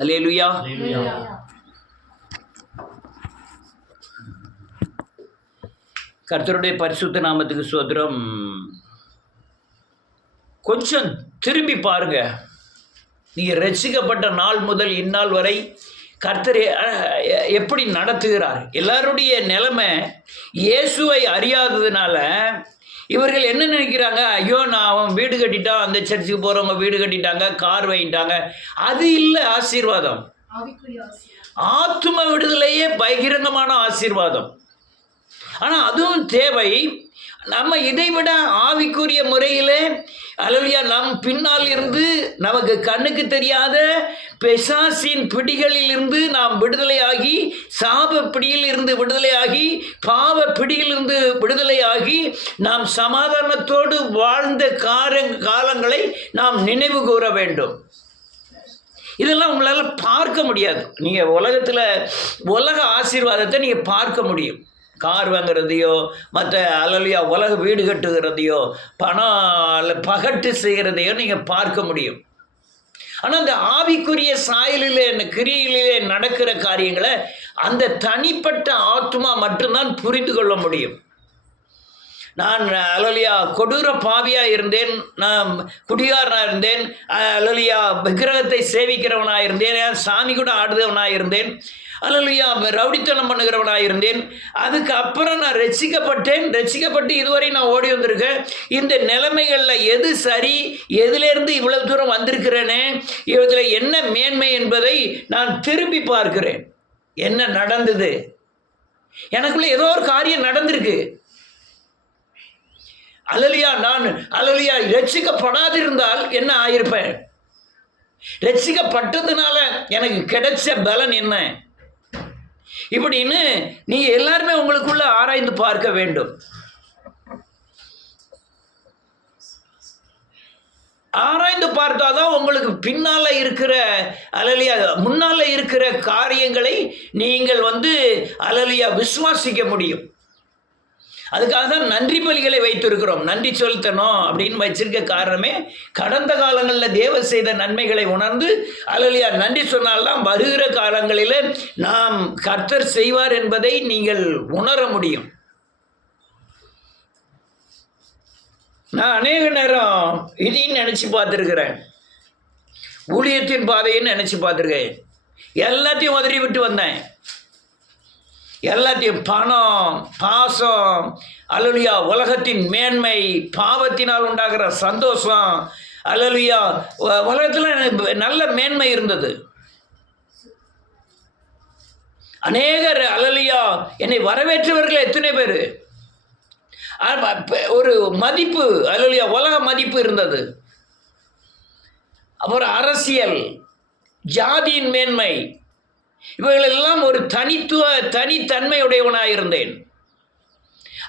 அல்லேலூயா. கர்த்தருடைய பரிசுத்த நாமத்துக்கு ஸ்தோத்திரம். கொஞ்சம் திரும்பி பாருங்க. நீங்கள் ரட்சிக்கப்பட்ட நாள் முதல் இந்நாள் வரை கர்த்தர் எப்படி நடத்துகிறார். எல்லாருடைய நிலைமை இயேசுவை அறியாததுனால இவர்கள் என்ன நினைக்கிறாங்க, ஐயோ நான் அவன் வீடு கட்டிட்டான், அந்த சர்ச்சுக்கு போகிறவங்க வீடு கட்டிட்டாங்க, கார் வாங்கிட்டாங்க. அது இல்லை ஆசீர்வாதம். ஆத்தும விடுதலையே பகிரங்கமான ஆசீர்வாதம். ஆனால் அதுவும் தேவை. நம்ம இதைவிட ஆவிக்குரிய முறையில் அல்லேலூயா நம் பின்னால் இருந்து நமக்கு கண்ணுக்கு தெரியாத பிசாசின் பிடிகளில் இருந்து நாம் விடுதலையாகி, சாப பிடியில் இருந்து விடுதலையாகி, பாவ பிடியில் இருந்து விடுதலையாகி, நாம் சமாதானத்தோடு வாழ்ந்த காலங்களை நாம் நினைவு கூற வேண்டும். இதெல்லாம் உங்களால் பார்க்க முடியாது. நீங்கள் உலகத்தில் உலக ஆசீர்வாதத்தை நீங்கள் பார்க்க முடியும். கார் வாங்குறதையோ, மற்ற அல்லேலூயா உலக வீடு கட்டுகிறதையோ, பணம் பகட்டு செய்கிறதையோ நீங்கள் பார்க்க முடியும். ஆனால் அந்த ஆவிக்குரிய சாயலிலே, கிரியிலே நடக்கிற காரியங்களை அந்த தனிப்பட்ட ஆத்மா மட்டும்தான் புரிந்து கொள்ள முடியும். நான் அல்லேலூயா கொடூர பாவியாக இருந்தேன், நான் குடிகாரனாக இருந்தேன், அல்லேலூயா விக்கிரகத்தை சேவிக்கிறவனாக இருந்தேன், சாமி கூட ஆடுதவனாக இருந்தேன், அல்லேலூயா ரவுடித்தனம் பண்ணுகிறவனாக இருந்தேன். அதுக்கப்புறம் நான் ரட்சிக்கப்பட்டு இதுவரை நான் ஓடி வந்திருக்கேன். இந்த நிலைமைகளில் எது சரி, எதுலேருந்து இவ்வளவு தூரம் வந்திருக்கிறேனே, இதில் என்ன மேன்மை என்பதை நான் திரும்பி பார்க்கிறேன். என்ன நடந்தது, எனக்குள்ள ஏதோ ஒரு காரியம் நடந்திருக்கு. அல்லேலூயா நான் அல்லேலூயா ரட்சிக்கப்படாதிருந்தால் என்ன ஆயிருப்பேன், ரட்சிக்கப்பட்டதுனால எனக்கு கிடைச்ச பலன் என்ன, இப்படின்னு நீங்க எல்லாருமே உங்களுக்குள்ள ஆராய்ந்து பார்க்க வேண்டும். ஆராய்ந்து பார்த்தாதான் உங்களுக்கு பின்னால இருக்கிற அல்லேலூயா முன்னால இருக்கிற காரியங்களை நீங்கள் அல்லேலூயா விசுவாசிக்க முடியும். அதுக்காக தான் நன்றி பலிகளை வைத்திருக்கிறோம். நன்றி செலுத்தணும் அப்படின்னு வச்சிருக்க காரணமே, கடந்த காலங்களில் தேவன் செய்த நன்மைகளை உணர்ந்து அல்லேலூயா நன்றி சொன்னால்தான் வருகிற காலங்களில் நாம் கர்த்தர் செய்வார் என்பதை நீங்கள் உணர முடியும். நான் அநேக நேரம் இதையும் நினச்சி பார்த்துருக்கிறேன், ஊழியத்தின் பாதைன்னு நினச்சி பார்த்துருக்கேன். எல்லாத்தையும் உதறி விட்டு வந்தேன். எல்லாத்தையும் பணம், பாசம், அல்லேலூயா உலகத்தின் மேன்மை, பாவத்தினால் உண்டாகிற சந்தோஷம், அல்லேலூயா உலகத்தில் நல்ல மேன்மை இருந்தது. அநேகர் அல்லேலூயா என்னை வரவேற்றவர்கள் எத்தனை பேர், ஒரு மதிப்பு அல்லேலூயா உலக மதிப்பு இருந்தது. அப்புறம் அரசியல், ஜாதியின் மேன்மை, இவைகளெல்லாம் ஒரு தனித்தன்மையுடையவனாக இருந்தேன்.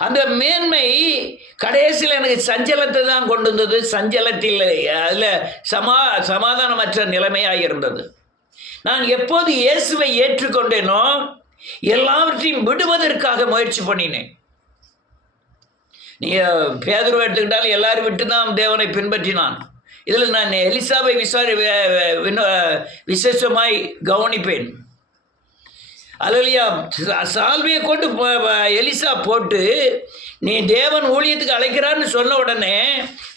அந்த மேன்மை கடைசியில் எனக்கு சஞ்சலத்தை தான் கொண்டு வந்தது. சஞ்சலத்தில் அதில் சமாதானமற்ற நிலைமையாக இருந்தது. நான் எப்போது இயேசுவை ஏற்றுக்கொண்டேனோ எல்லாவற்றையும் விடுவதற்காக முயற்சி பண்ணினேன். நீங்கள் பேதுருவை எடுத்துக்கிட்டாலும் எல்லாரும் விட்டு தான் தேவனை பின்பற்றினான். இதில் நான் எலிசாவை விசேஷமாய் கவனிப்பேன். அல்லேலூயா சால்வையை கொண்டு எலிசா போட்டு நீ தேவன் ஊழியத்துக்கு அழைக்கிறான்னு சொன்ன உடனே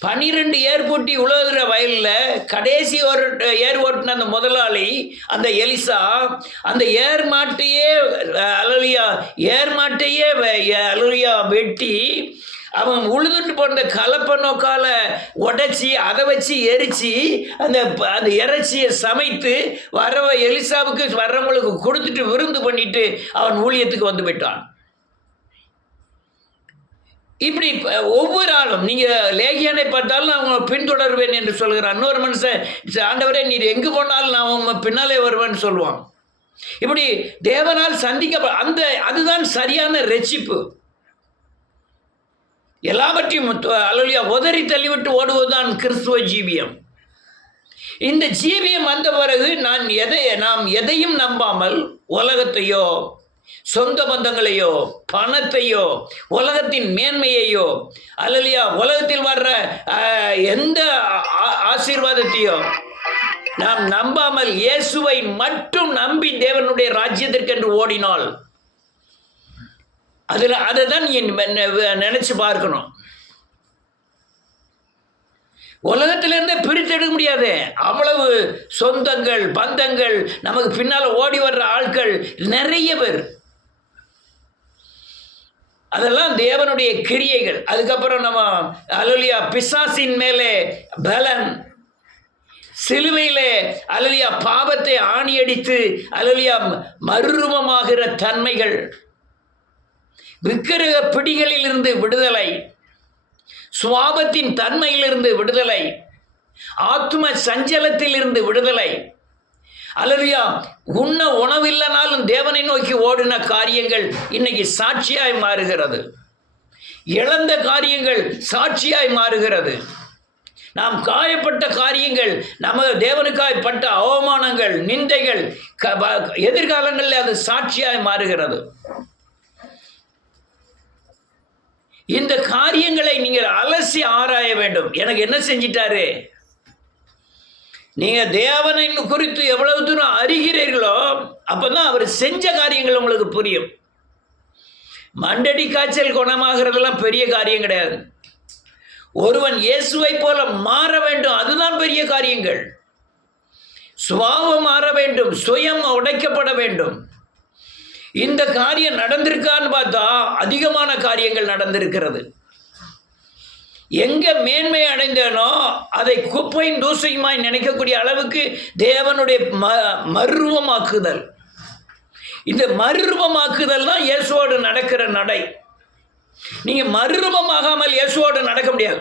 12 ஏர்பூட்டி உழுகிற வயலில் கடைசி ஒரு ஏர் ஓட்டின அந்த முதலாளி அந்த எலிசா அந்த ஏர் மாட்டையே அல்லேலூயா வெட்டி அவன் உழுதுட்டு போன கலப்பை நோக்கால உடைச்சி அதை வச்சு எரித்து அந்த இறைச்சியை சமைத்து எலிசாவுக்கு வர்றவங்களுக்கு கொடுத்துட்டு விருந்து பண்ணிட்டு அவன் ஊழியத்துக்கு வந்து விட்டான். இப்படி ஒவ்வொரு ஆளும் நீங்கள் லேகியானை பார்த்தாலும் நான் உங்களை பின்தொடர்வேன் என்று சொல்கிறான். இன்னொரு மனுஷன் ஆண்டவரே நீர் எங்கு போனாலும் நான் உங்க பின்னாலே வருவேன்னு சொல்லுவான். இப்படி தேவனால் அதுதான் சரியான ரட்சிப்பு. எல்லாவற்றையும் அல்லேலூயா உதறி தள்ளிவிட்டு ஓடுவதுதான் கிறிஸ்துவ ஜீவியம். இந்த ஜீவியம் வந்த பிறகு நாம் எதையும் நம்பாமல் உலகத்தையோ, சொந்த பந்தங்களையோ, பணத்தையோ, உலகத்தின் மேன்மையையோ, அல்லேலூயா உலகத்தில் வர்ற எந்த ஆசீர்வாதத்தையோ நாம் நம்பாமல் இயேசுவை மட்டும் நம்பி தேவனுடைய ராஜ்யத்திற்கென்று ஓடினால் அதை தான் நீ நினைச்சு பார்க்கணும். உலகத்திலிருந்தே பிரித்தெடுக்க முடியாது. அவ்வளவு சொந்தங்கள் பந்தங்கள் நமக்கு பின்னால் ஓடி வர்ற ஆட்கள் நிறைய பேர். அதெல்லாம் தேவனுடைய கிரியைகள். அதுக்கப்புறம் நம்ம அல்லேலூயா பிசாசின் மேலே பலன், சிலுவையிலே அல்லேலூயா பாவத்தை ஆணியடித்து அல்லேலூயா மறுரூபமாகிற தன்மைகள், விக்கிரக பிடிகளில் இருந்து விடுதலை, சுவாபத்தின் தன்மையிலிருந்து விடுதலை, ஆத்ம சஞ்சலத்தில் இருந்து விடுதலை, அல்லேலூயா உண்ண உணவில்லனாலும் தேவனை நோக்கி ஓடின காரியங்கள் இன்னைக்கு சாட்சியாய் மாறுகிறது. இழந்த காரியங்கள் சாட்சியாய் மாறுகிறது. நாம் காயப்பட்ட காரியங்கள், நமது தேவனுக்காய் பட்ட அவமானங்கள், நிந்தைகள் எதிர்காலங்களில் அது சாட்சியாய் மாறுகிறது. இந்த காரியங்களை நீங்கள் அலசி ஆராய வேண்டும். எனக்கு என்ன செஞ்சிட்டாரு? நீங்க தேவனை குறித்து எவ்வளவு தூரம் அறிகிறீர்களோ அப்பதான் அவர் செஞ்ச காரியங்கள் உங்களுக்கு புரியும். மண்டடி காய்ச்சல் குணமாகிறதெல்லாம் பெரிய காரியம் கிடையாது. ஒருவன் இயேசுவை போல மாற வேண்டும், அதுதான் பெரிய காரியங்கள். சுபாவம் மாற வேண்டும், சுயம் உடைக்கப்பட வேண்டும். இந்த காரியம் நடந்திருக்கான்னு பார்த்தா அதிகமான காரியங்கள் நடந்திருக்கிறது. எங்க மேன்மை அடைந்தேனோ அதை குப்பையும் தூசையுமாய் நினைக்கக்கூடிய அளவுக்கு தேவனுடைய மறுரூபமாக்குதல். இந்த மறுரூபமாக்குதல் தான் இயேசுவோடு நடக்கிற நடை. நீங்க மறுரூபமாகாமல் இயேசுவோடு நடக்க முடியாது.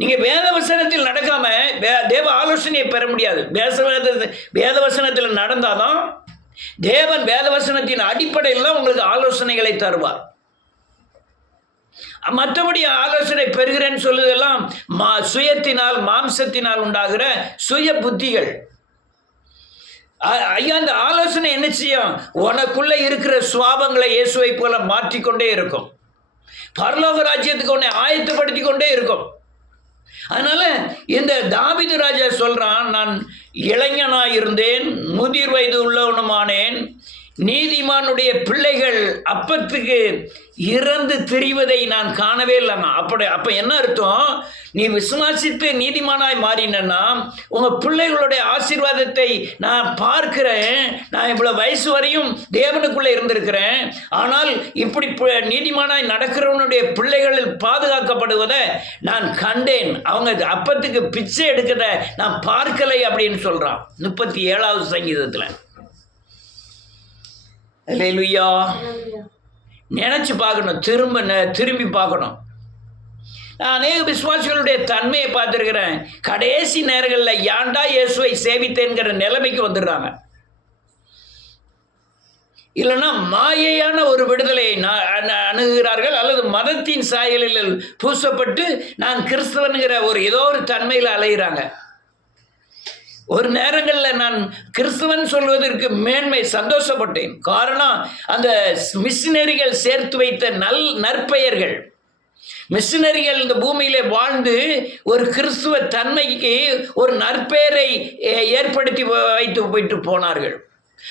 நீங்க வேத வசனத்தில் நடக்காம தேவ ஆலோசனையை பெற முடியாது. வேத வசனத்தில் நடந்தாதான் தேவன் வேத வசனத்தின் அடிப்படையில் தான் உங்களுக்கு ஆலோசனைகளை தருவார். மற்றபடி ஆலோசனை பெறுகிறேன்னு சொல்லுதெல்லாம் சுயத்தினால் மாம்சத்தினால் உண்டாகிற சுய புத்திகள். ஐயா, அந்த ஆலோசனை என்ன செய்யும்? உனக்குள்ள இருக்கிற சுவாபங்களை இயேசுவை போல மாற்றிக்கொண்டே இருக்கும். பரலோக ராஜ்யத்துக்கு உன்னை ஆயத்தப்படுத்தி கொண்டே இருக்கும். அதனால இந்த தாவீது ராஜா சொல்றான், நான் இளைஞனாயிருந்தேன், முதிர் வயது உள்ளவனுமானேன், நீதிமானுடைய பிள்ளைகள் அப்பத்துக்கு இறந்து திரிவதை நான் காணவே இல்லைம்மா. அப்ப என்ன அர்த்தம்? நீ விசுவாசித்து நீதிமானாய் மாறினா உங்க பிள்ளைகளுடைய ஆசீர்வாதத்தை நான் பார்க்கிறேன். நான் இவ்வளவு வயசு வரையும் தேவனுக்குள்ள இருந்திருக்கிறேன். ஆனால் இப்படி நீதிமானாய் நடக்கிறவனுடைய பிள்ளைகளில் பாதுகாக்கப்படுவதை நான் கண்டேன். அவங்க அப்பத்துக்கு பிச்சை எடுக்கிறத நான் பார்க்கலை அப்படின்னு சொல்றான் 37வது சங்கீதத்தில். அல்லேலூயா. நினைச்சு பார்க்கணும், திரும்பி பார்க்கணும். நான் அநேக விசுவாசிகளுடைய தன்மையை பார்த்துருக்கிறேன். கடைசி நேரங்களில் யாண்டா இயேசுவை சேவித்தேங்கிற நிலைமைக்கு வந்துடுறாங்க. இல்லைன்னா மாயையான ஒரு விடுதலையை அணுகுகிறார்கள், அல்லது மதத்தின் சாயலில் பூசப்பட்டு நான் கிறிஸ்தவனுங்கிற ஏதோ ஒரு தன்மையில் அலைகிறாங்க. ஒரு நேரங்களில் நான் கிறிஸ்தவன் சொல்வதற்கு மேன்மை சந்தோஷப்பட்டேன். காரணம், அந்த மிஷினரிகள் சேர்த்து வைத்த நற்பெயர்கள். மிஷினரிகள் இந்த பூமியிலே வாழ்ந்து ஒரு கிறிஸ்துவ தன்மைக்கு ஒரு நற்பெயரை ஏற்படுத்தி வைத்து போயிட்டு போனார்கள்.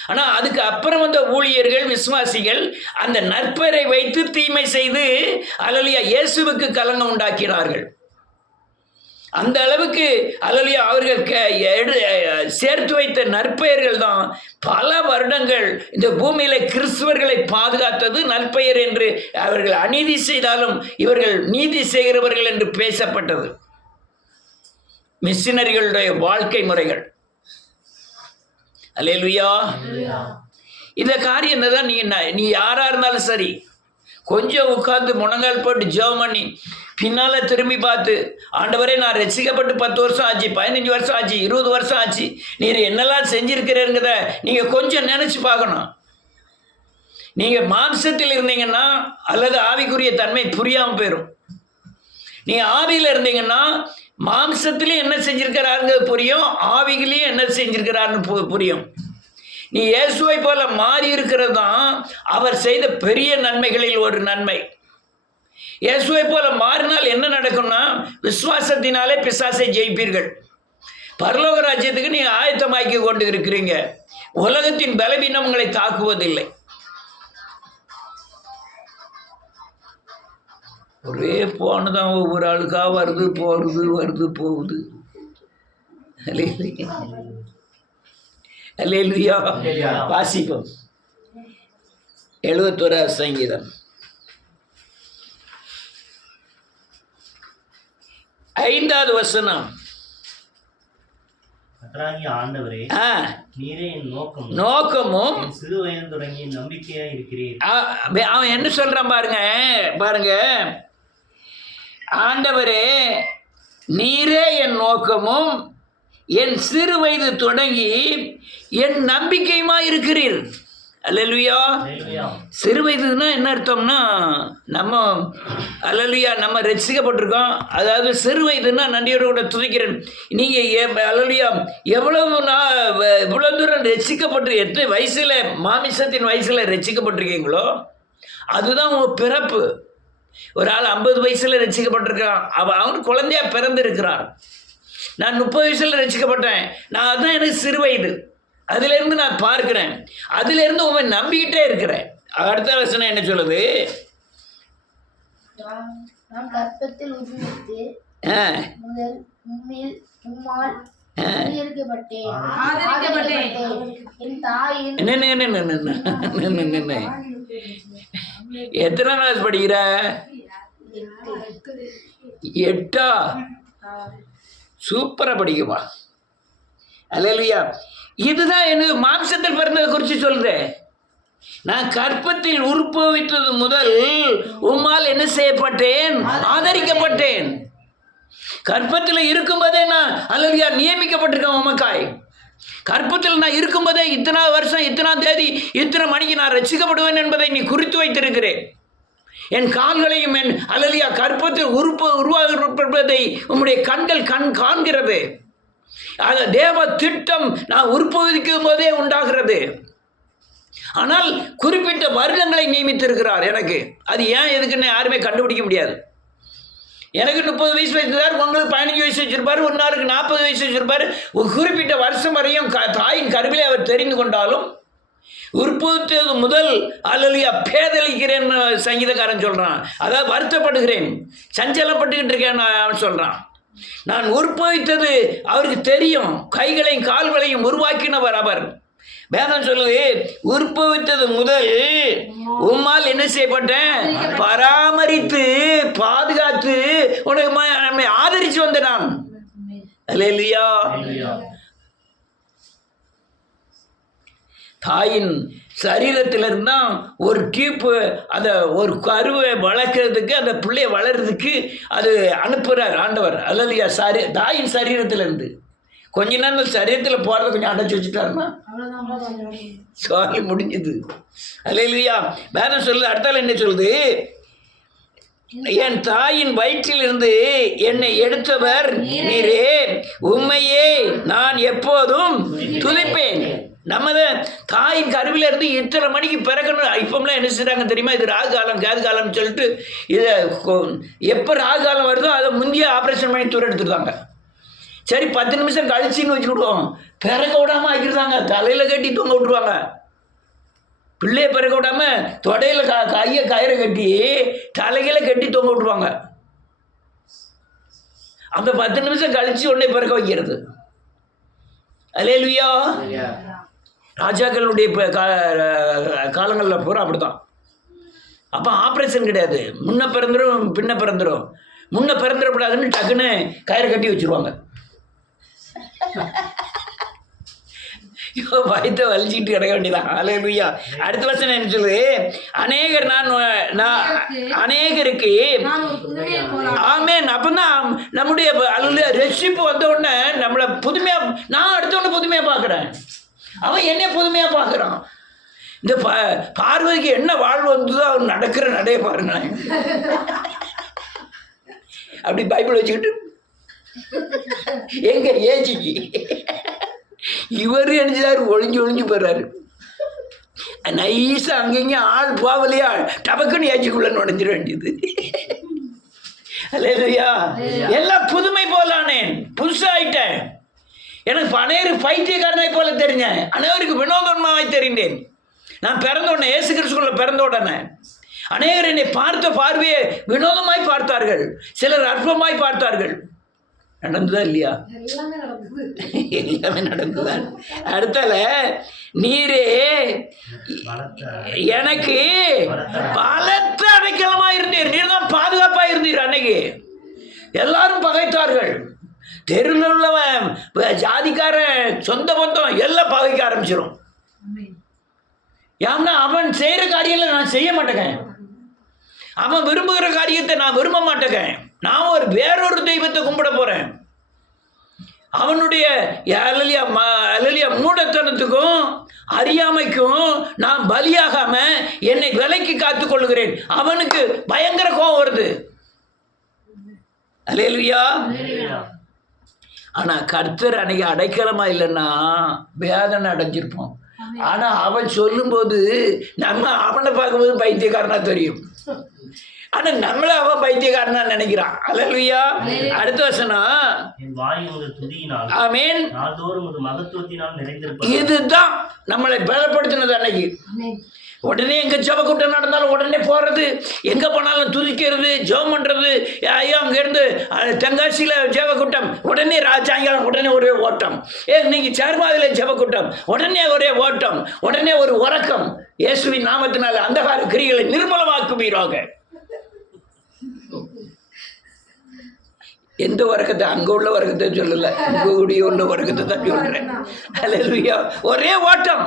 ஆனால் அதுக்கு அப்புறம் வந்த ஊழியர்கள், விசுவாசிகள் அந்த நற்பெயரை வைத்து தீமை செய்து அல்லேலூயா இயேசுவுக்கு கலங்கம் உண்டாக்கினார்கள். அந்த அளவுக்கு அல்லேலூயா அவர்கள் சேர்த்து வைத்த நற்பெயர்கள் தான் பல வருடங்கள் இந்த பூமியில கிறிஸ்துவர்களை பாதுகாத்தது. நற்பெயர் என்று அவர்கள் அநீதி செய்தாலும் இவர்கள் நீதி செய்கிறவர்கள் என்று பேசப்பட்டது. மிஷினரிகளுடைய வாழ்க்கை முறைகள். அல்லேலூயா. இந்த காரியம் தான் நீ யாரா இருந்தாலும் சரி, கொஞ்சம் உட்கார்ந்து முழங்கால் போட்டு ஜெபம் பண்ணி பின்னால் திரும்பி பார்த்து, ஆண்டவரே நான் ரட்சிக்கப்பட்டு 10 வருஷம் ஆச்சு, 15 வருஷம் ஆச்சு, 20 வருஷம் ஆச்சு, நீர் என்னெல்லாம் செஞ்சிருக்கிறேங்கிறத நீங்கள் கொஞ்சம் நினச்சி பார்க்கணும். நீங்கள் மாம்சத்தில் இருந்தீங்கன்னா அல்லது ஆவிக்குரிய தன்மை புரியாமல் போயிடும். நீங்கள் ஆவியில் இருந்தீங்கன்னா மாம்சத்திலையும் என்ன செஞ்சிருக்கிறாருங்கிறது புரியும், ஆவிகளையும் என்ன செஞ்சிருக்கிறாருன்னு புரியும். நீ இயேசுவை போல மாறி இருக்கிறது தான் அவர் செய்த பெரிய நன்மைகளில் ஒரு நன்மை. இயேசுவை போல மாறினால் என்ன நடக்கும்னா, விசுவாசத்தினாலே பிசாசை ஜெயிப்பீர்கள். பரலோக ராஜ்யத்துக்கு நீங்க ஆயத்தமாக்கி கொண்டு இருக்கிறீங்க. உலகத்தின் பலவீனம் உங்களை தாக்குவதில்லை. ஒரே போன் தான், ஒவ்வொரு ஆளுக்கா வருது போகுது. அல்லேலூயா. வாசிப்போம் 71 சங்கீதம் 5வது வசனம். ஆண்டவரே, நீரே என் நோக்கமும் சிறு வயது தொடங்கி நம்பிக்கையா இருக்கிறீர். அவன் என்ன சொல்றான் பாருங்க. ஆண்டவரே, நீரே என் நோக்கமும் என் சிறு வயது தொடங்கி என் நம்பிக்கையுமா இருக்கிறீர். அல்லேலூயா. சிறு வயதுன்னா என்ன அர்த்தம்னா, நம்ம அல்லேலூயா நம்ம ரட்சிக்கப்பட்டிருக்கோம். அதாவது சிறு வயதுன்னா நன்றியோடு கூட துதிக்கிறேன். நீங்கள் அல்லேலூயா இவ்வளோ தூரம் ரட்சிக்கப்பட்டு எத்தனை வயசில், மாமிசத்தின் வயசில் ரட்சிக்கப்பட்டிருக்கீங்களோ அதுதான் உங்கள் பிறப்பு. ஒரு ஆள் 50 வயசில் ரட்சிக்கப்பட்டிருக்கான், அவனுக்கு குழந்தையா பிறந்திருக்கிறான். நான் 30 வயசில் ரட்சிக்கப்பட்டேன், நான் அதுதான் எனக்கு சிறு வயது. அதிலிருந்து நான் பார்க்கிறேன், அதிலிருந்து உண்மை நம்பிக்கிட்டே இருக்கிறேன். அடுத்த வசனம் என்ன சொல்லுது? எத்தனை நாள் படிக்கிற? 8. சூப்பரா படிக்குமா? அல்லேலூயா. இதுதான் எனக்கு மாம்சத்தில் பிறந்ததை குறித்து சொல்லுது. நான் கற்பத்தில் உற்பவித்தது முதல் உம்மால் என்ன செய்யப்பட்டேன்? ஆதரிக்கப்பட்டேன். கற்பத்தில் இருக்கும்போதே நான் அல்லேலூயா நியமிக்கப்பட்டிருக்கேன் உமக்காய். கற்பத்தில் நான் இருக்கும்போதே இத்தனை வருஷம், இத்தனாம் தேதி, இத்தனை மணிக்கு நான் ரட்சிக்கப்படுவேன் என்பதை நீ குறித்து வைத்திருக்கிறேன். என் கால்களையும் என் அல்லேலூயா கற்பத்தில் உருவாகப்பட்டதை உம்முடைய கண்கள் காண்கிறது. அந்த தேவ திட்டம் நான் உற்பவிக்கும் போதே உண்டாகிறது. ஆனால் குறிப்பிட்ட வருடங்களை நியமித்திருக்கிறார் எனக்கு. அது ஏன் எதுக்குன்னு யாருமே கண்டுபிடிக்க முடியாது. எனக்கு 30 வயசு வச்சிருந்தார், உங்களுக்கு 15 வயசு வச்சிருப்பார், ஒரு நாளுக்கு 40 வயசு வச்சிருப்பார். ஒரு குறிப்பிட்ட வருஷம் வரையும் தாயின் கருவிலே அவர் தெரிந்து கொண்டாலும் உற்பவித்தது முதல் அல்லேலூயா பேதலிக்கிறேன்னு சங்கீதக்காரன் சொல்றான். அதாவது வருத்தப்படுகிறேன், சஞ்சலப்பட்டுக்கிட்டு இருக்கேன் அவன் சொல்றான். நான் உற்பவித்தது அவருக்கு தெரியும். கைகளையும் கால்களையும் உருவாக்கினவர் அவர். வேதம் சொல்லுது, உற்பவித்தது முதல் உம்மால் என்ன செய்யப்பட்டேன்? பராமரித்து பாதுகாத்து உனக்கு நம்மை ஆதரிச்சு வந்த நான். அல்லேலூயா. தாயின் சரீரத்திலிருந்து தான் ஒரு டியூப்பு, அதை ஒரு கருவை வளர்க்கறதுக்கு, அந்த பிள்ளைய வளர்றதுக்கு அது அனுப்புகிறார் ஆண்டவர். அல்லேலூயா. தாயின் சரீரத்திலேருந்து கொஞ்ச நேரம் சரீரத்தில் போகிறத கொஞ்சம் அடைச்சி வச்சுட்டாருன்னா சொல்லி முடிஞ்சது. அல்லேலூயா. வேதம் சொல்லுது, அடுத்தால என்ன சொல்லுது? என் தாயின் வயிற்றிலிருந்து என்னை எடுத்தவர் நீரே, உம்மையே நான் எப்போதும் துதிப்பேன். நம்ம தாயின் கருவில இருந்து இத்தனை மணிக்கு பிறக்கணும். இப்போம்லாம் என்ன செய்றாங்க தெரியுமா? இது ராகு காலம் கேது காலம்னு சொல்லிட்டு இதை எப்போ ராகு காலம் வருதோ அதை முந்தைய ஆப்ரேஷன் பண்ணி தூரம் எடுத்துருக்காங்க. சரி 10 நிமிஷம் கழிச்சின்னு வச்சுக்கிடுவோம், பிறக்க விடாமல் ஆக்கிடுறாங்க. தலையில் கட்டி தொங்க விட்டுருவாங்க. பிள்ளைய பிறக்க விடாமல் தொடையில் கையை கயிறை கட்டி தலைகளை கட்டி தொங்க விட்டுருவாங்க. அந்த 10 நிமிஷம் கழிச்சு உடனே பிறக்க வைக்கிறது. அல்லேலூயா. ராஜாக்களுடைய காலங்களில் பூரா அப்படித்தான். அப்போ ஆப்ரேஷன் கிடையாது, முன்ன பிறந்துடும் பின்ன பிறந்துடும். முன்ன பிறந்துடக்கூடாதுன்னு டக்குன்னு கயிறை கட்டி வச்சுருவாங்க. வயிற்ற வலிச்சுக்கிட்டு கிடக்க வேண்டியதான். அல்லேலூயா. அடுத்த வருஷம் என்ன சொல்லுது? அநேகருக்கு ஆமென். அப்பதான் நம்முடைய ரெசிப்பு வந்த உடனே நம்மளை புதுமையா, நான் அடுத்தவொன்னு புதுமையா பார்க்குறேன், அவன் என்ன புதுமையா பார்க்குறான். இந்த பார்வதிக்கு என்ன வாழ்வு வந்ததோ அவர் நடக்கிற நடைய பாருங்க. அப்படி பைபிள் வச்சுக்கிட்டு எங்க ஏஜிக்கு இவர் நினைச்சாரு ஒளிஞ்சு போயிடுறாரு. நைஸா அங்கங்க ஆள் போவலையா டபக்குன்னு ஏஜிக்குள்ள நுழைஞ்சிட வேண்டியது. அல்லேலூயா. எல்லாம் புதுமை போலானேன், புதுசாயிட்டேன். எனக்கு அநேகருக்கு பைத்தியக்காரனை போல தெரிஞ்சேன், அநேகருக்கு வினோதமாய் தெரிந்தேன். நான் பிறந்த உடனே இயேசு கிறிஸ்துக்குள்ள பிறந்த உடனே அநேகர் என்னை பார்த்த பார்வையை வினோதமாய் பார்த்தார்கள், சிலர் அற்பமாய் பார்த்தார்கள். நடந்துதா இல்லையா? எல்லாமே நடந்துதான். அடுத்தால நீரே எனக்கு பலத்த அடைக்கலமா இருந்தீர், நீர் தான் பாதுகாப்பா இருந்தீர். அன்னைக்கு எல்லாரும் பகைத்தார்கள், தெருவில் உள்ளவன், ஜாதிக்காரன், சொந்த பந்தம் எல்லாம் பகைக்க ஆரம்பிச்சிடும். ஏன்னா அவன் செய்கிற காரியங்களை நான் செய்ய மாட்டேங்க, அவன் விரும்புகிற காரியத்தை நான் விரும்ப மாட்டேங்க, நான் வேறொரு தெய்வத்தை கும்பிட போகிறேன். அவனுடைய மூடத்தனத்துக்கும் அறியாமைக்கும் நான் பலியாகாம என்னை விலைக்கு காத்துக் கொள்கிறேன். அவனுக்கு பயங்கர கோபம் வருது. அல்லேலூயா. ஆனால் கர்த்தர் அன்னைக்கு அடைக்கலமா இல்லைன்னா வேதனை அடைஞ்சிருப்போம். ஆனால் அவன் சொல்லும்போது நம்ம அவனை பார்க்கும்போது பைத்தியக்காரனா தெரியும், ஆனால் நம்மள அவன் பைத்தியக்காரனா நினைக்கிறான். அல்லேலூயா. அடுத்த வசனம், ஆமென். இதுதான் நம்மளை பலப்படுத்தினது அன்னைக்கு. உடனே எங்கே ஜெப கூட்டம் நடந்தாலும் உடனே போகிறது, எங்கே போனாலும் துதிக்கிறது, ஜெபம் பண்ணுறது. ஐயோ அங்கேருந்து தென்காசியில் ஜெப கூட்டம், உடனே சாயங்காலம் உடனே ஒரே ஓட்டம். இன்னைக்கு சேர்மாதியில் ஜெப கூட்டம், உடனே ஒரே ஓட்டம், உடனே ஒரு உறக்கம். இயேசுவின் நாமத்தினால அந்தகார கிரிகளை நிர்மலமாக்குவீராக. எந்த உறக்கத்தை? அங்கே உள்ள உறக்கத்தை சொல்லலை, இங்கே உள்ள உறக்கத்தை தான் சொல்கிறேன். அல்லேலூயா. ஒரே ஓட்டம்.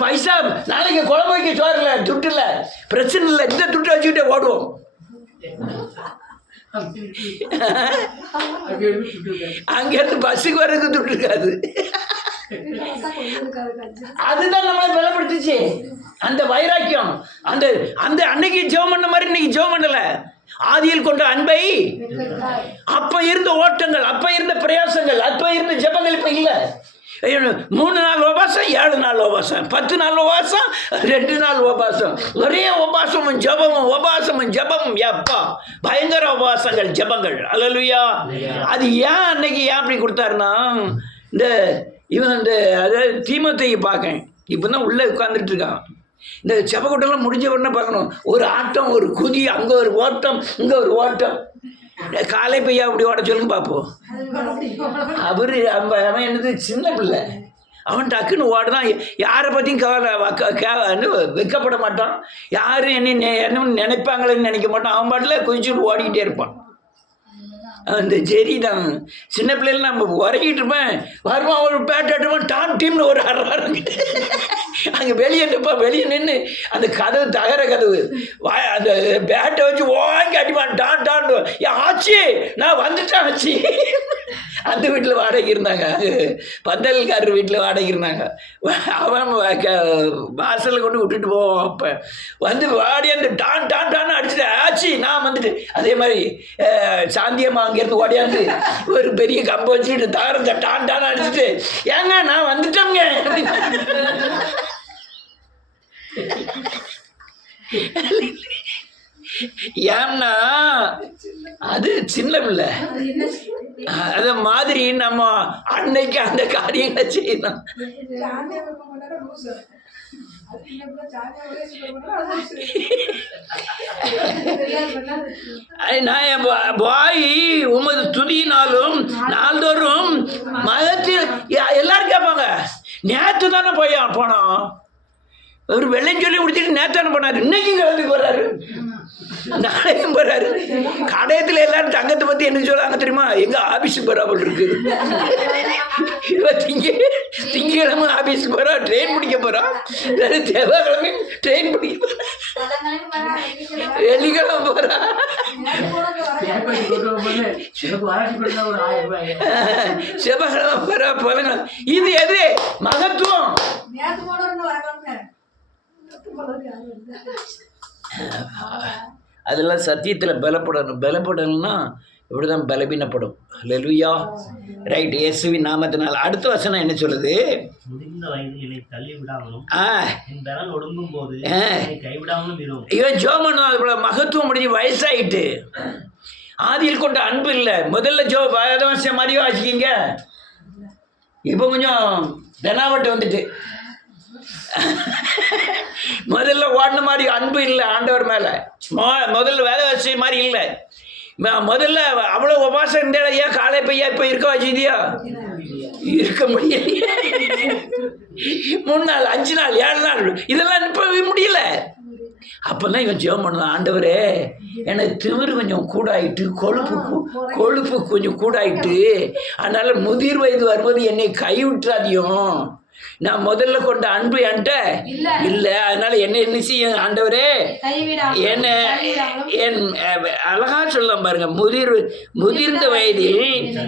பைசா நாளைக்கு குழம்பு வைக்க சோறில்ல, துட்டு இல்லை, பிரச்சனை இல்லை, இந்த துட்டை வச்சுக்கிட்டே ஓடுவோம். அங்கேருந்து பஸ்ஸுக்கு வர்றதுக்கு துட்டு இருக்காது. அதுதான் நம்மளை பலப்படுத்துச்சு, அந்த வைராக்கியம். அந்த அந்த அன்னைக்கு ஜெபம் பண்ண மாதிரி இன்னைக்கு ஜெபம் பண்ணல. ஆதியில் கொண்ட அன்பை, அப்ப இருந்த ஓட்டங்கள், அப்ப இருந்த பிரயாசங்கள், அப்ப இருந்த ஜெபங்கள் இப்ப இல்லை. 3 நாள் உபாசம், 7 நாள் உபாசம், 10 நாள் உபாசம், 2 நாள் உபாசம், ஒரே உபாசமும் ஜபமும் உபாசமும் ஜபமும். எப்பா பயங்கர உபாசங்கள், ஜபங்கள். அல்லேலூயா. அது ஏன் அன்னைக்கு ஏன் அப்படி கொடுத்தாருன்னா, இவன் அதாவது தீமோத்தேயை பார்க்கேன், இப்போ தான் உள்ளே உட்காந்துட்டு இருக்கான். இந்த ஜபக்கூட்டம்லாம் முடிஞ்ச உடனே பார்க்கணும், ஒரு ஆட்டம், ஒரு குதி, அங்கே ஒரு ஓட்டம், இங்கே ஒரு ஓட்டம். காலை பையா அப்படி ஓட சொல்லுங்க பார்ப்போம். அவன் என்னது சின்ன பிள்ளை, அவன் டக்குன்னு ஓடுதான். யாரை பற்றியும் வெக்கப்பட மாட்டான், யாரும் என்ன நினைப்பாங்களேன்னு நினைக்க மாட்டான். அவன் பாட்டில் குதிச்சுட்டு ஓடிக்கிட்டே இருப்பான். அந்த சரி தான் சின்ன பிள்ளைல நம்ம உறங்கிட்டு இருப்பேன், வருவான் ஒரு பேட் ஆட்டுவான், டான் டீம்னு ஒரு ஆடுறாருங்கிட்டு அங்கே வெளியே நிற்பான். வெளியே நின்று அந்த கதவு, தகர கதவு, அந்த பேட்டை வச்சு வாங்கி அடிப்பான், டான் டான். ஆச்சு நான் வந்துட்டேன் ஆச்சு. அந்த வீட்டில் வாடகை இருந்தாங்க, பந்தல்காரர் வீட்டில் வாடகை இருந்தாங்க. அவன் வாசலில் கொண்டு விட்டுட்டு போவான். அப்போ வந்து வாடி அந்த டான் டான் டான் அடிச்சுட்டு ஆச்சு நான் வந்துட்டு. அதே மாதிரி சாந்தியம்மா அங்கேருந்து ஓடியாந்து ஒரு பெரிய கம்பை வச்சுட்டு தகரத்தை டான் டான் அடிச்சுட்டு, ஏங்க நான் வந்துட்டோங்க. ஏன்னா அது சின்ன பிள்ளை. அத மாதிரி நம்ம அன்னைக்கு அந்த காரியங்களை செய்யணும். நான் என் வாய் உமது துதியினாலும் நாள்தோறும் மதத்தில் எல்லாரும் கேட்பாங்க, நேற்று தானே போனோம், ஒரு வெள்ளையும் சொல்லி முடிச்சுட்டு நேற்று தானே போனாரு, இன்னைக்கும் கிளம்பி போறாரு, நாளையும் போறாரு. கடையத்தில் எல்லாரும் தங்கத்தை பற்றி என்ன சொல்றாங்க தெரியுமா? எங்க ஆபீஸுக்கு போறாமல் இருக்குது, திங்கக்கிழமை ஆபீஸுக்கு போறா, ட்ரெயின் பிடிக்க போறா, செவ்வாய்க்கிழமை ட்ரெயின் பிடிக்க போறா, வெள்ளிக்கிழமை போறா, செவ்வாய்க்கிழமை போறா. போல இது எது மகத்துவம்? அதெல்லாம் சத்தியத்தில் பலப்படணும்னா இப்படி தான் பலவீனப்படும். அல்லேலூயா. ரைட். இயேசுவின் நாமத்தினால். அடுத்த வசனம் என்ன சொல்லுது? இவன் ஜோமன் மகத்துவம் முடிஞ்சு வயசாயிட்டு, ஆதியில் கொண்ட அன்பு இல்லை. முதல்ல வேதவசம் மாதிரியும் வாசிக்கிங்க, இப்போ கொஞ்சம் தெனாவட்டு வந்துட்டு. முதல்ல ஓடின மாதிரி அன்பு இல்லை ஆண்டவர் மேலே. முதல்ல வேலை வச்ச மாதிரி இல்லை. முதல்ல அவ்வளோ உபாசம் இருந்தா ஏன் காலை பையா இப்போ இருக்க வச்சுதியா? இருக்க முடியல. 3 நாள் 5 நாள் 7 நாள் இதெல்லாம் இப்போ முடியல. அப்போல்லாம் இவன் ஜெபம் பண்ணுவான், ஆண்டவரே எனக்கு திமிரு கொஞ்சம் கூடாயிட்டு, கொழுப்பு கொஞ்சம் கூடாயிட்டு, அதனால் முதிர் வயது வரும்போது என்னை கைவிட்டுறாதியும். நான் முதல்ல கொண்ட அன்பு என்கிட்ட இல்லை, அதனால என்ன செய்யும் ஆண்டவரே, என்ன என் அழகா சொல்லலாம் பாருங்க, முதிர்ந்த வயதில்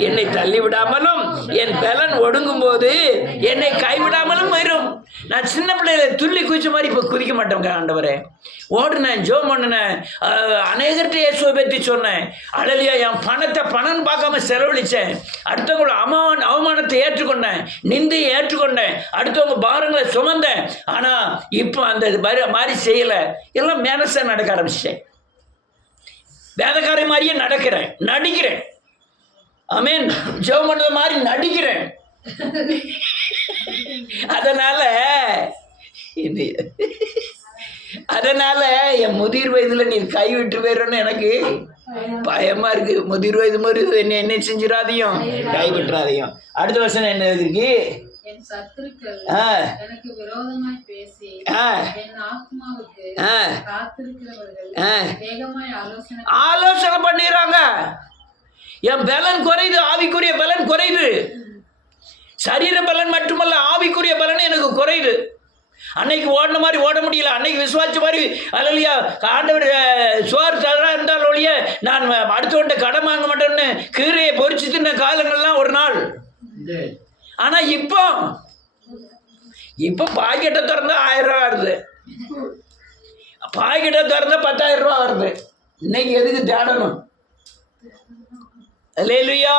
என்னை தள்ளிவிடாமலும் என் பலன் ஒடுங்கும் போது என்னை கைவிடாமலும் வரும். நான் சின்ன பிள்ளையில துள்ளி குதிச்ச மாதிரி இப்போ குதிக்க மாட்டேங்க ஆண்டவரே. ஓடுனேன், ஜோம் பண்ணினேன், அநேகர்கிட்ட இயேசுவை பற்றி சொன்னேன். அழலியா என் பணத்தை பணம் பார்க்காம செலவழித்தேன். அடுத்தவங்களோட அவமானத்தை ஏற்றுக்கொண்டேன், நிந்தையை ஏற்றுக்கொண்டேன், அடுத்தவங்க பாரங்களை சுமந்தேன். ஆனால் இப்போ அந்த மாதிரி செய்யலை. எல்லாம் மேனஸாக நடக்க ஆரம்பிச்சிட்டேன். வேதக்கார மாதிரியே நடிக்கிறேன். ஆமென். ஜெபம் பண்ணுற மாதிரி நடிக்கிறேன். அதனால என் முதிர் வயதில் நீ கைவிட்டு போயிடறன்னு எனக்கு பயமா இருக்கு. முதிர் வயது மாதிரி என்ன செஞ்சிடாதையும், கைவிட்டுறாதையும். அடுத்த வருஷம் என்ன இருக்கு? ஆலோசனை பண்ணிடுறாங்க. என் பலன் குறையுது, ஆவிக்குரிய பலன் குறையுது. சரீர பலன் மட்டுமல்ல, ஆவிக்குரிய பலன் எனக்கு குறையுது. அன்னைக்கு ஓடின மாதிரி ஓட முடியல. அன்னைக்கு விசுவாச மாதிரி அல்லையா ஆண்டவர் சோறு தரா இருந்தாலும் ஒழிய நான் அடுத்தவன்ட்ட கடன் வாங்க மாட்டேன்னு கீரையை பொறிச்சு தின்ன காலங்கள்லாம் ஒரு நாள். ஆனால் இப்போ பாக்கெட்டை திறந்தா 1000 ரூபா வருது, பாக்கெட்டை திறந்தா 10,000 ரூபா வருது. இன்னைக்கு எதுக்கு தேடணும்? அல்லேலூயா.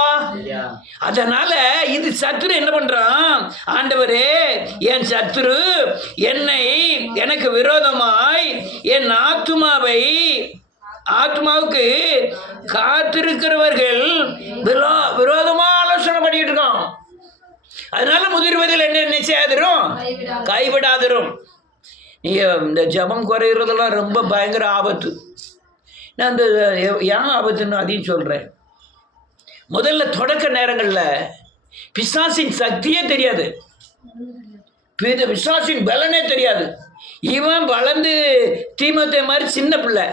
அதனால இது சத்துரு என்ன பண்றான்? ஆண்டவரே என் சத்துரு எனக்கு விரோதமாய் என் ஆத்மாவுக்கு காத்திருக்கிறவர்கள் விரோதமா ஆலோசனை பண்ணிட்டு இருக்கான். அதனால முதிர்வதில் என்ன செய்யாதிரும், கைவிடாதிரும். நீங்க இந்த ஜபம் குறைகிறதெல்லாம் ரொம்ப பயங்கர ஆபத்து. நான் இந்த ஏன் ஆபத்துன்னு அதையும் சொல்றேன். முதல்ல தொடக்க நேரங்களில் பிசாசின் சக்தியே தெரியாது, பிசாசின் பலனே தெரியாது. இவன் வளர்ந்து தீமோத்தேயு மாதிரி சின்ன பிள்ளை.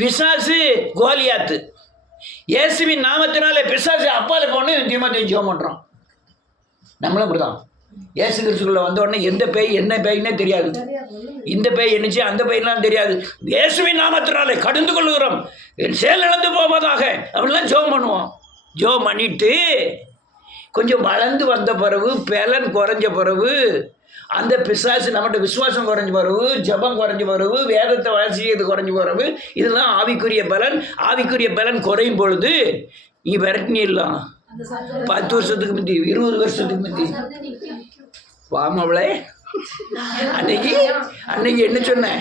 பிசாசு கோலியாத்து. இயேசுவின் நாமத்தினாலே பிசாசு அப்பால போன்னு தீமோத்தேயு ஜெபம் பண்ணுறான். நம்மளும் அப்படிதான். இயேசு கிறிஸ்துக்குள்ள வந்த உடனே எந்த பேய் என்ன பேய்னே தெரியாது, இந்த பேய் என்னச்சு அந்த பேய்லாம் தெரியாது. இயேசுவின் நாமத்தினாலே கடந்து கொள்ளுகிறோம், என் செயல் இழந்து போவதாக அப்படிலாம் ஜெபம் பண்ணுவோம். ஜெபம் பண்ணிட்டு கொஞ்சம் வளர்ந்து வந்த பிறகு, பலன் குறைஞ்ச பிறகு, அந்த பிசாசு நம்மகிட்ட விசுவாசம் குறைஞ்ச பிறகு, ஜபம் குறைஞ்ச பிறகு, வேதத்தை வாசிக்கிறது குறைஞ்ச பிறகு, இதுதான் ஆவிக்குரிய பலன். ஆவிக்குரிய பலன் குறையும் பொழுது நீ விரட்டினிடலாம். 10 வருஷத்துக்கு முந்தி, 20 வருஷத்துக்கு முந்தி வாமவளே அன்னைக்கு என்ன சொன்னேன்?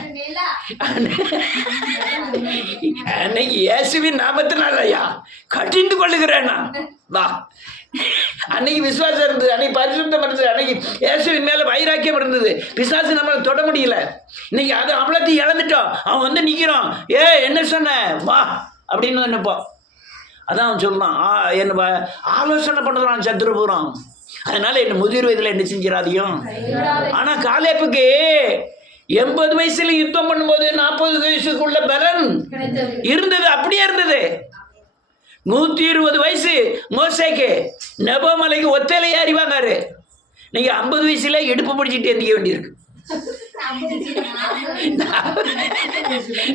அன்னைக்கு இயேசுவின் நாமத்தினாலயா கட்டிந்து கொள்ளுகிறேன் நான். வா, அன்னைக்கு விசுவாசம் இருந்தது, அன்னைக்கு பரிசுத்தம் இருந்தது, அன்னைக்கு இயேசுவின் மேல வைராக்கியம் இருந்தது. பிசாசு நம்மளை தொட முடியல. இன்னைக்கு அது அவ்வளோத்தையும் இழந்துட்டோம். அவன் வந்து நிற்கிறான், என்ன சொன்ன வா அப்படின்னு நினைப்போம். அதான் அவன் சொல்லுவான், என்ன ஆலோசனை பண்ணுறான் சத்துரு பூரம். அதனால என்ன முதிர் வயதில் என்ன செஞ்சிடாதையும். ஆனால் காலேப்புக்கு 80 வயசுல யுத்தம் பண்ணும்போது 40 வயசுக்குள்ள பலன் இருந்தது, அப்படியே இருந்தது. 120 வயசு மோசேக்கு நெபோ மலைக்கு ஒத்தையில ஏறி வாங்காரு. நீங்க 50 வயசுல இடுப்பு பிடிச்சிட்டு எந்திக்க வேண்டியிருக்கு.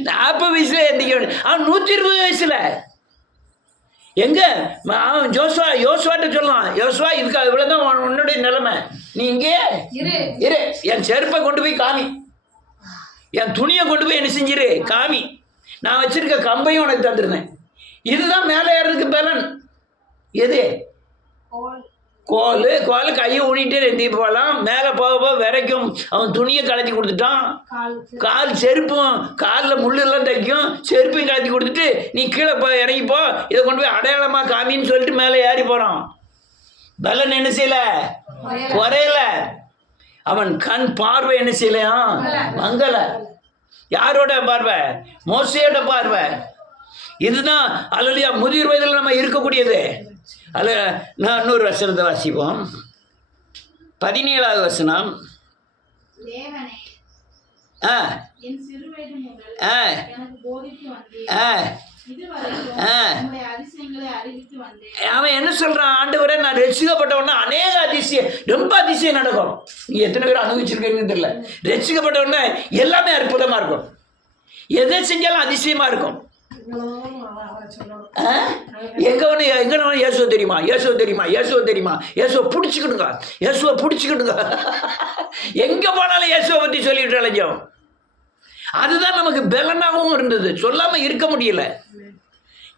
40 வயசுல எந்திக்க வேண்டிய அவன் 120 வயசுல எங்க அவன் யோசுவாட்ட சொல்லலாம், யோசுவா இதுக்கு இவ்வளவுதான் உன்னுடைய நிலைமை, நீ இங்கே இரு, என் செருப்பை கொண்டு போய் காமி, என் துணியை கொண்டு போய் என்ன செஞ்சிரு காமி, நான் வச்சிருக்க கம்பையும் உனக்கு தந்துருந்தேன். இதுதான் மேலே ஏறதுக்கு பலன். எது? கோல் கையை ஊனிட்டே ரெண்டி போகலாம். மேலே போக வரைக்கும் அவன் துணியை கலத்தி கொடுத்துட்டான். கால் செருப்பும் காலில் முள்ளெல்லாம் தைக்கும், செருப்பையும் கலத்தி கொடுத்துட்டு நீ கீழே இறங்கிப்போ, இதை கொண்டு போய் அடையாளமாக காமின்னு சொல்லிட்டு மேலே ஏறி போகிறான். பலன் என்ன செய்யல, குறையல. அவன் கண் பார்வை என்ன செய்யலையா, மங்கல. யாரோட பார்வை, மோசையோட பார்வை. இதுதான் அல்லையா முதிர் வயதில் நம்ம இருக்கக்கூடியது. அல்ல, நான் இன்னொரு வசனத்தை வாசிப்போம். 17வது வசனம். அவன் என்ன சொல்றான், ஆண்டவரே நான் ரட்சிக்கப்பட்டவொடனே அநேக அதிசயம், ரொம்ப அதிசயம் நடக்கும். நீங்க எத்தனை பேர் அனுபவிச்சிருக்கீங்கன்னு தெரியல. ரட்சிக்கப்பட்டவொடனே எல்லாமே அற்புதமா இருக்கும், எதை செஞ்சாலும் அதிசயமா இருக்கும். எங்க இயேசுவை தெரியுமா, இயேசுவை தெரியுமா, இயேசுவை தெரியுமா, இயேசுவை பிடிச்சிக்கிடுங்க, இயேசுவை பிடிச்சிக்கிடுங்க. எங்க போனாலும் இயேசுவை பத்தி சொல்லிட்டு அலைஞ்சோம். அதுதான் நமக்கு பலனாகவும் இருந்தது, சொல்லாம இருக்க முடியல.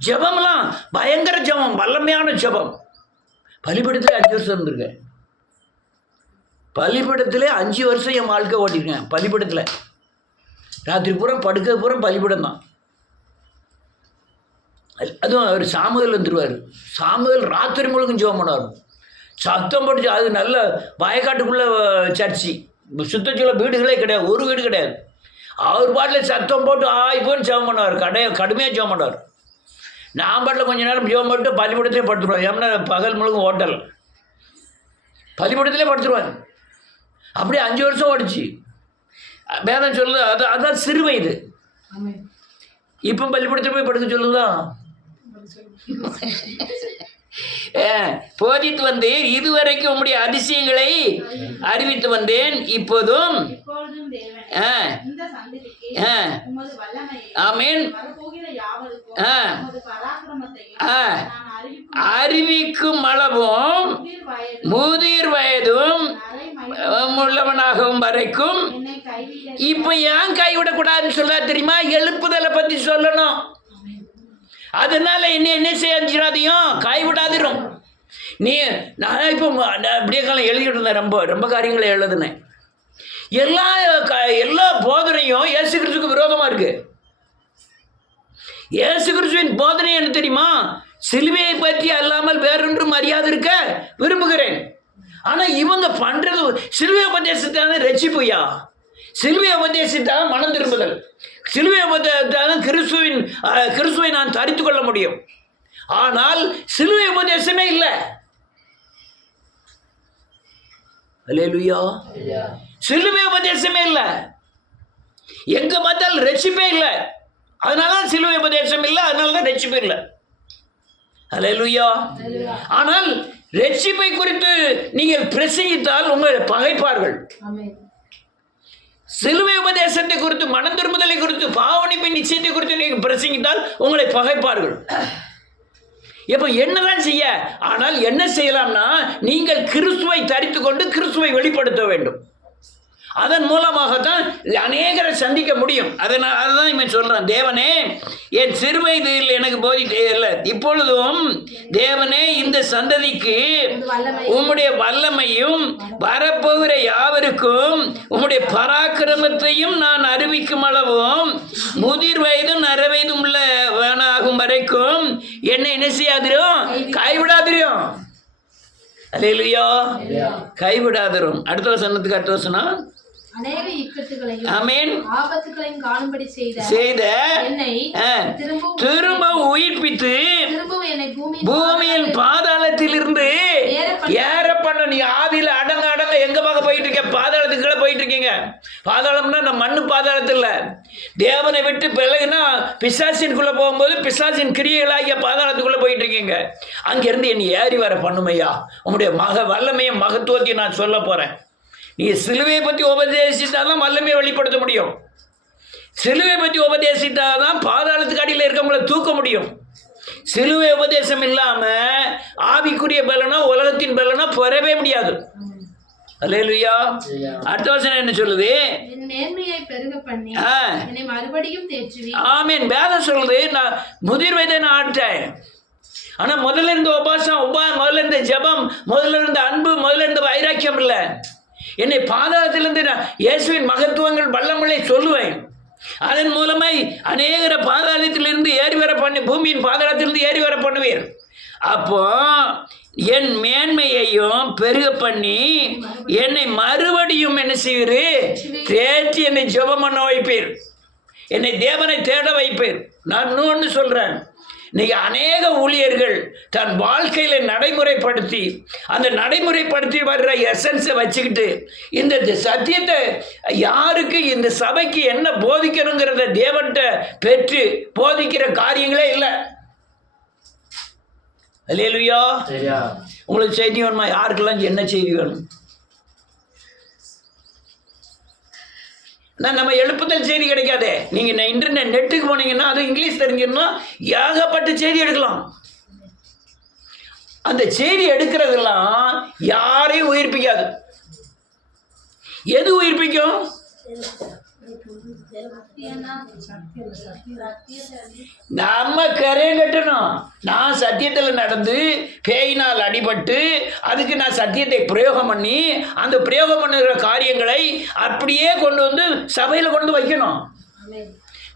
ஜெபம்லாம் பயங்கர ஜெபம், வல்லமையான ஜெபம். பலிபீடத்திலே 5 வருஷம் இருந்திருக்கேன். பலிபீடத்திலே 5 வருஷம் என் வாழ்க்கை ஓட்டிருக்கேன். பலிபீடத்தில் ராத்திரி பூரா படுக்க பூரா பலிபீடம் தான். அதுவும் அவர் சாமுவேல் வந்துடுவார். சாமுவேல் ராத்திரி முழுக்கும் ஜெபம் பண்ணுவார், சத்தம் போட்டு. அது நல்ல வயக்காட்டுக்குள்ளே சர்ச்சி, சுத்தச்சுள்ள வீடுகளே கிடையாது, ஒரு வீடு கிடையாது. அவர் பாட்டில் சத்தம் போட்டு ஆய்ப்போன்னு ஜெபம் பண்ணுவார், கடுமையாக ஜெபம் பண்ணுவார். நான் பாட்டில் கொஞ்சம் நேரம் ஜெபம் போட்டு பள்ளிக்கூடத்திலே படுத்துருவேன். ஏன்னா பகல் முழுக்கும் ஹோட்டல், பள்ளிக்கூடத்திலே படுத்துருவாங்க. அப்படியே 5 வருஷம் ஓடிச்சு. வேதம் சொல்லுது, அதான் சிறு வயது. இப்போ பள்ளிக்கூடத்தில் போய் படுக்க சொல்லுதான். போதித்து வந்தேன், இதுவரைக்கும் உம்முடைய அதிசயங்களை அறிவித்து வந்தேன், இப்போதும் ஆமென் அறிவிக்கும் அளவும் முதிர் வயதும் உள்ளவனாகவும் வரைக்கும். இப்ப ஏன் கைவிடக்கூடாதுன்னு சொல்ல தெரியுமா, எழுப்புதலை பத்தி சொல்லணும். அதனால என்ன செய்யாதையும் கைவிடாதிரும். நான் இப்போ அப்படியே காலம் எழுதிட்டு இருந்தேன், ரொம்ப காரியங்களை எழுதுனேன். எல்லா போதனையும் இயேசு கிறிஸ்துக்கு விரோதமா இருக்கு. இயேசு கிறிஸ்துவின் போதனை என்ன தெரியுமா, சிலுவையை பற்றி அல்லாமல் வேறொன்றும் அறியாது இருக்க விரும்புகிறேன். ஆனா இவங்க பண்றது சிலுவை உபதேசத்தான ரட்சிப்புயா, சிலுவை உபதேசத்தான மனம் திரும்புதல், சிலுவை உபதேசத்தான கிறிஸ்துவை நான் தரித்து கொள்ள முடியும். ஆனால் சிலுவை உபதேசமே இல்லை. அல்லேலூயா. சிலுவை உபதேசமே இல்லை. எங்க பார்த்தால் ரட்சிப்பே இல்லை. அதனால சிலுவை உபதேசம் இல்லை, அதனாலதான் ரட்சிப்பு இல்லை. அல்லேலூயா. ஆனால் ரட்சிப்பை குறித்து நீங்கள் பிரசங்கித்தால் உங்களை பகைப்பார்கள். சிலுவை உபதேசத்தை குறித்து, மனம் திரும்புதலை குறித்து, பாவனிப்பின் நிச்சயத்தை குறித்து நீங்கள் பிரசங்கித்தால் உங்களை பகைப்பார்கள். இப்போ என்னதான் செய்ய? ஆனால் என்ன செய்யலாம்னா, நீங்கள் கிறிஸ்துவை தரித்து கொண்டு கிறிஸ்துவை வெளிப்படுத்த வேண்டும். அதன் மூலமாகத்தான் அநேகரை சந்திக்க முடியும். அதுதான் இவன் சொல்றான், தேவனே என் சிறுவயதில் எனக்கு போதித்தேயில்லை, இப்பொழுதும் தேவனே இந்த சந்ததிக்கு உம்முடைய வல்லமையும் வரப்போகிற யாவருக்கும் உம்முடைய பராக்கிரமத்தையும் நான் அறிவிக்கும் அளவும் முதிர் வயதும் நரவயதும் உள்ளவனாகும் வரைக்கும் என்னை என்ன செய்யாதிரும், கைவிடாதிரும். அல்லேலூயா. கைவிடாதிரும். அடுத்த வசனத்துக்கு அடுத்த வசனம், அநேக இக்கட்டுகளையும் ஆமென் ஆபத்துகளையும் காணும்படி செய்த என்னை திரும்ப உயிர்ப்பித்து திரும்பவும் என்னை பூமியின் பாதாளத்தில் இருந்து ஏற பண்ண. நீ ஆதியில அடங்க எங்க பக்கம் போயிட்டு இருக்க, பாதாளத்துக்குள்ள போயிட்டு இருக்கீங்க. பாதாளம்னா நம்ம மண்ணு பாதாளத்தில் தேவனை விட்டு பிறகுனா பிசாசின்குள்ள போகும்போது பிசாசின் கிரியைகளாகிய பாதாளத்துக்குள்ள போயிட்டு இருக்கீங்க. அங்கிருந்து என்னை ஏறி வர பண்ணுமையா, உங்களுடைய வல்லமையும் மகத்துவத்தையும் நான் சொல்ல போறேன். நீ சிலுவையை பற்றி உபதேசித்தாதான் வல்லமையை வெளிப்படுத்த முடியும். சிலுவை பற்றி உபதேசித்தாதான் பாதாளத்துக்கு அடியில் இருக்கவங்களை தூக்க முடியும். சிலுவை உபதேசம் இல்லாம ஆவிக்குரிய பலனோ உலகத்தின் பலனோ பெறவே முடியாது. அல்லேலூயா. அடுத்த வசனம் என்ன சொல்லுது, ஆமென். வேதம் சொல்லுது, நான் முதிர் வயதை நான் ஆட்டேன். ஆனா முதல்ல இருந்த உபாசம், முதல்ல இருந்த ஜெபம், முதல்ல இருந்த அன்பு, முதல்ல இருந்த வைராக்கியம் இல்லை. என்னை பாதாளத்திலிருந்து நான் இயேசுவின் மகத்துவங்கள் வல்லமையை சொல்லுவேன். அதன் மூலமாய் அநேகரை பாதாளத்திலிருந்து ஏறி வர பண்ணி, பூமியின் பாதாளத்திலிருந்து ஏறி வர பண்ணுவீர். அப்போ என் மேன்மையையும் பெருக பண்ணி என்னை மறுபடியும் என்ன செய்வீரு? தேற்றி என்னை ஜெபம் பண்ண வைப்பீர், என்னை தேவனை தேட வைப்பீர். நான் இன்னொன்று சொல்கிறேன், இன்னைக்கு அநேக ஊழியர்கள் தன் வாழ்க்கையில் நடைமுறைப்படுத்தி அந்த நடைமுறைப்படுத்தி வர்ற எசன்ஸை வச்சுக்கிட்டு இந்த சத்தியத்தை யாருக்கு, இந்த சபைக்கு என்ன போதிக்கணுங்கிறத தேவன்கிட்ட பெற்று போதிக்கிற காரியங்களே இல்லை. அல்லேலூயா. உங்களுக்கு செய்தி வேணுமா? யாருக்கெல்லாம் என்ன செய்தி வேணும்? நம்ம எழுப்புதல் செய்தி கிடைக்காதே. நீங்கள் இன்டர்நெட் நெட்டுக்கு போனீங்கன்னா அது இங்கிலீஷ் தெரிஞ்சிருந்தா ஏகப்பட்ட செய்தி எடுக்கலாம். அந்த செய்தி எடுக்கிறதெல்லாம் யாரையும் உயிர்ப்பிக்காது. எது உயிர்ப்பிக்கும்? நம்ம கரையை கட்டணும். நான் சத்தியத்தில் நடந்து பேயினால் அடிபட்டு அதுக்கு நான் சத்தியத்தை பிரயோகம் பண்ணி அந்த பிரயோகம் பண்ணுகிற காரியங்களை அப்படியே கொண்டு வந்து சபையில் கொண்டு வைக்கணும்.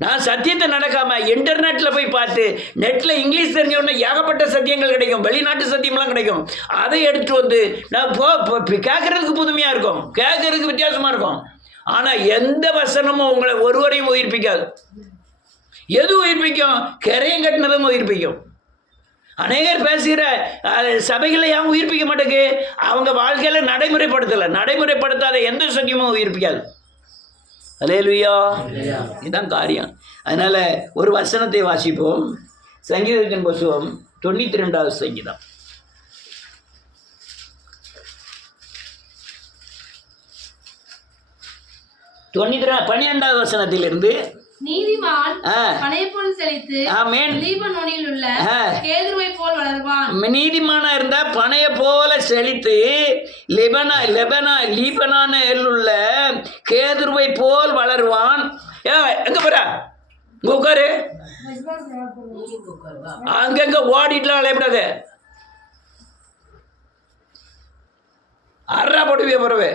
நான் சத்தியத்தை நடக்காமல் இன்டர்நெட்டில் போய் பார்த்து நெட்டில் இங்கிலீஷ் தெரிஞ்சவொடனே ஏகப்பட்ட சத்தியங்கள் கிடைக்கும், வெளிநாட்டு சத்தியம்லாம் கிடைக்கும். அதை எடுத்து வந்து நான் கேட்குறதுக்கு புதுமையாக இருக்கும், கேட்குறதுக்கு வித்தியாசமாக இருக்கும். ஆனால் எந்த வசனமும் உங்களை ஒருவரையும் உயிர்ப்பிக்காது. எது உயிர்ப்பிக்கும்? கரையும் கட்டினதும் உயிர்ப்பிக்கும். அநேகர் பேசுகிற சபைகளை ஏன் உயிர்ப்பிக்க மாட்டேங்கு? அவங்க வாழ்க்கையில் நடைமுறைப்படுத்தலை. நடைமுறைப்படுத்தாத எந்த சத்தியமும் உயிர்ப்பிக்காது. அல்லேலூயா. இதுதான் காரியம். அதனால் ஒரு வசனத்தை வாசிப்போம். சங்கீதத்தின் புத்தகம் 92வது சங்கீதம். 12வது வசனத்திலிருந்து நீதிமான் பனையைப்போல் செழித்து லீபனோனில் உள்ள கேதுருவை போல் வளர்வான். நீதிமானா இருந்தா பனையை போல செழித்து லீபனானில் உள்ள கேதுருவை போல் வளருவான். எங்க போற? உட்காரு. அங்கங்க ஓடிட்டுலாம் விளையாடாது. அறா போடுவே போறவே.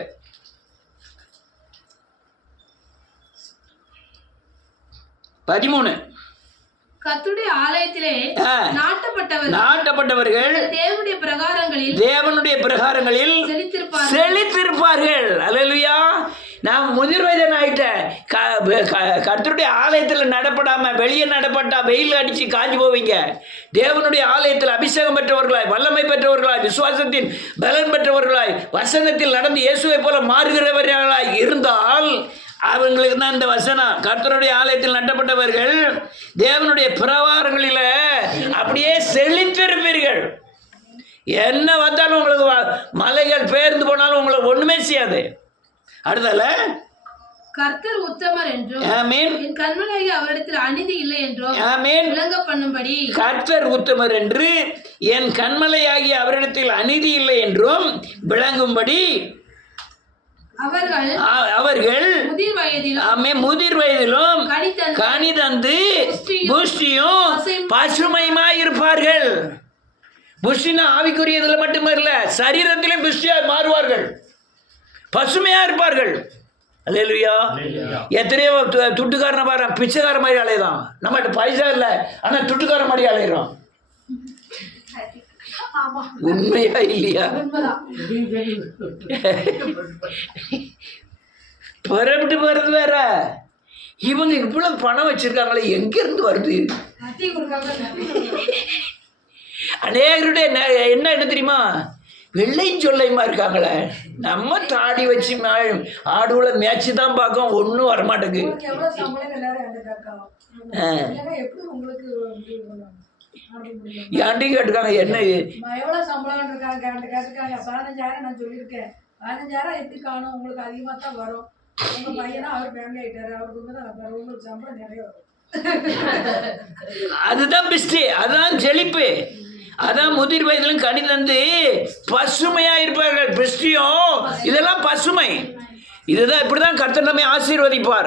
கர்த்தருடைய ஆலயத்திலே நாட்டப்பட்டவர்கள் தேவனுடைய பிரகாரங்களில் செழித்திருப்பார்கள். அல்லேலூயா. நான் முதிர் வயதன் ஆயிட்டேன். கர்த்தருடைய ஆலயத்தில் நடப்படாம வெளியே நடப்பட்டா வெயில் அடிச்சு காஞ்சி போவீங்க. தேவனுடைய ஆலயத்தில் அபிஷேகம் பெற்றவர்களாய், வல்லமை பெற்றவர்களாய், விசுவாசத்தின் பலன் பெற்றவர்களாய், வசனத்தில் நடந்து இயேசுவை போல மாறுகிறவர்களாய் இருந்தால் அவங்களுக்கு தான் இந்த வசனம். கர்த்தருடைய ஆலயத்தில் நட்டப்பட்டவர்கள் தேவனுடைய பிரகாரங்களில் அப்படியே செழித்திருப்பீர்கள். என்ன வந்தாலும் உங்களுக்கு மலைகள் பெயர்ந்து போனாலும் உங்களை ஒண்ணுமே செய்யாது. அடுத்தல கர்த்தர் உத்தமர் என்றும் என் கண்மலையாகி அவரிடத்தில் அநீதி இல்லை என்றும் விளங்க பண்ணும்படி, கர்த்தர் உத்தமர் என்று என் கண்மலையாகி அவரிடத்தில் அநீதி இல்லை என்றும் விளங்கும்படி அவர்கள் முதிர் வயதிலும் கனி தந்து புஷ்டியும் பசுமையுமாய் இருப்பார்கள். புஷ்டினா ஆவிக்குரியதுல மட்டுமல்ல, சரீரத்திலும் புஷ்டியா மாறுவார்கள், பசுமையா இருப்பார்கள். அல்லேலூயா. எத்தனையோ துட்டுக்காரனை பாரு, பிச்சைக்கார மாதிரி அலையதான். நம்மகிட்ட பைசா இல்லை, ஆனா துட்டுக்கார மாதிரி அலையிறோம். உண்மையா இல்லையா? புறப்பட்டு போறது வேற. இவங்க இவ்வளவு பணம் வச்சிருக்காங்களே, எங்க இருந்து வருது? அநேகருடைய என்ன தெரியுமா? வெள்ளையும் சொல்லையுமா இருக்காங்களே. நம்ம தாடி வச்சு ஆடுகளை மேய்ச்சி தான் பார்க்கோம், ஒன்றும் வரமாட்டேங்குது. ஏன்டையும் கேட்டுக்காங்க, என்ன எவ்வளவு சம்பளம் இருக்காங்க கேட்டுக்காங்க. 15,000 நான் சொல்லியிருக்கேன். 15,000 எப்படி காணும்? உங்களுக்கு அதிகமாக தான் வரும். உங்க பையனா அவர் ஃபேமிலி ஆகிட்டாரு, அவருக்கு தான் உங்களுக்கு சம்பளம் நிறைய வரும். அதுதான் பெஸ்ட், அதுதான் செழிப்பு, அதான் முதிர் வயதிலும் கனி தந்து பசுமையா இருப்பார்கள். பெஸ்டியும் இதெல்லாம் பசுமை. இதுதான், இப்படிதான் கர்த்தர் நம்மை ஆசீர்வதிப்பார்.